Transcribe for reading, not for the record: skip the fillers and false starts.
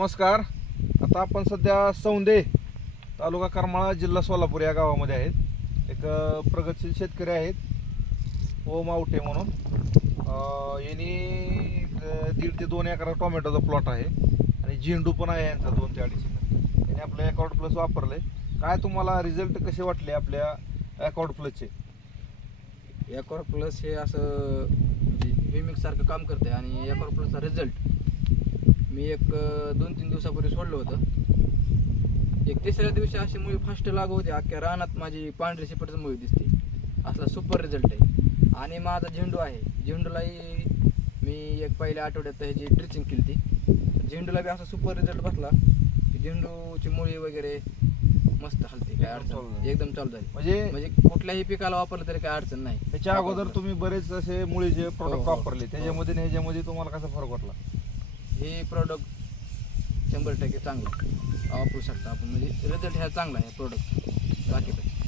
नमस्कार. आता आपण सध्या सौंदे तालुका करमाळा जिल्हा सोलापूर या गावामध्ये आहेत. एक प्रगतशील शेतकरी आहेत ओम आवटे म्हणून. यांनी 1.5 ते 2 एकर टोमॅटोचा प्लॉट आहे आणि झेंडू पण आहे यांचा 2 ते 2.5 एकर. त्यांनी आपलं अकॉर्ड प्लस वापरले. काय तुम्हाला रिझल्ट कसे वाटले आपल्या अकॉर्ड प्लसचे? अकॉर्ड प्लस हे असं म्हणजे व्हीमिक्स सारखं काम करते आणि अकॉर्ड प्लसचा रिझल्ट मी एक 2-3 दिवसापूर्वी सोडलं होतं. एक तिसऱ्या दिवशी अशी मुळी फास्ट लागू होती, अख्ख्या रानात माझी पांढरी शिपटच मुळी दिसते. असला सुपर रिझल्ट आहे. आणि माझा झेंडू आहे, झेंडूलाही मी एक पहिल्या आठवड्यात ह्याची ड्रिचिंग केली ती. झेंडूला बी असा सुपर रिझल्ट बसला की झेंडूची मुळी वगैरे मस्त हलते, काय अडचण एकदम चालू झाली. म्हणजे कुठल्याही पिकाला वापरलं तरी काय अडचण नाही. त्याच्या अगोदर तुम्ही बरेच असे मुळीचे प्रोडक्ट हो. वापरले, त्याच्यामध्ये आणि ह्याच्यामध्ये तुम्हाला कसा फरक वाटला? हे प्रोडक्ट 100% चांगलं वापरू शकता आपण. म्हणजे रिझल्ट ह्या चांगला आहे प्रोडक्ट बाकीपेक्षा.